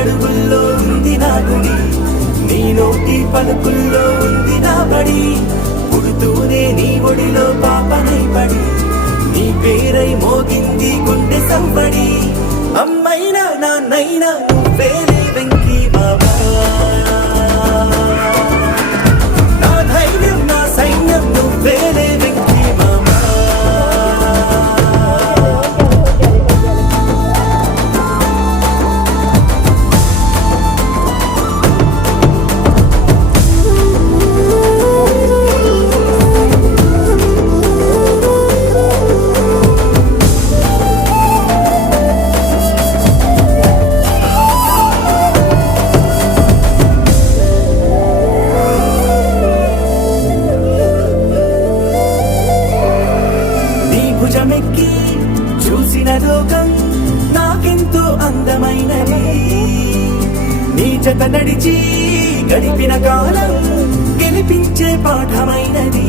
అడుగుల్లో ఉంది నా గుడి, నీ నోటి పలుకుల్లో ఉంది నా బడి. పుడుతూనే నీ ఒడిలో పాపనై పడి, నీ పేరై మోగింది గుండె సంబడి. అమ్మైనా నాన్నైనా నువ్వేలే వెంకీ బాబా, నా ధైర్యం నా సైన్యం నువ్వేలే వెంకీ మామా. భుజమెక్కి చూసిన లోకం నాకెంతో అందమైనది, నీ జత నడిచి గడిపిన కాలం గెలిపించే పాఠమైనది.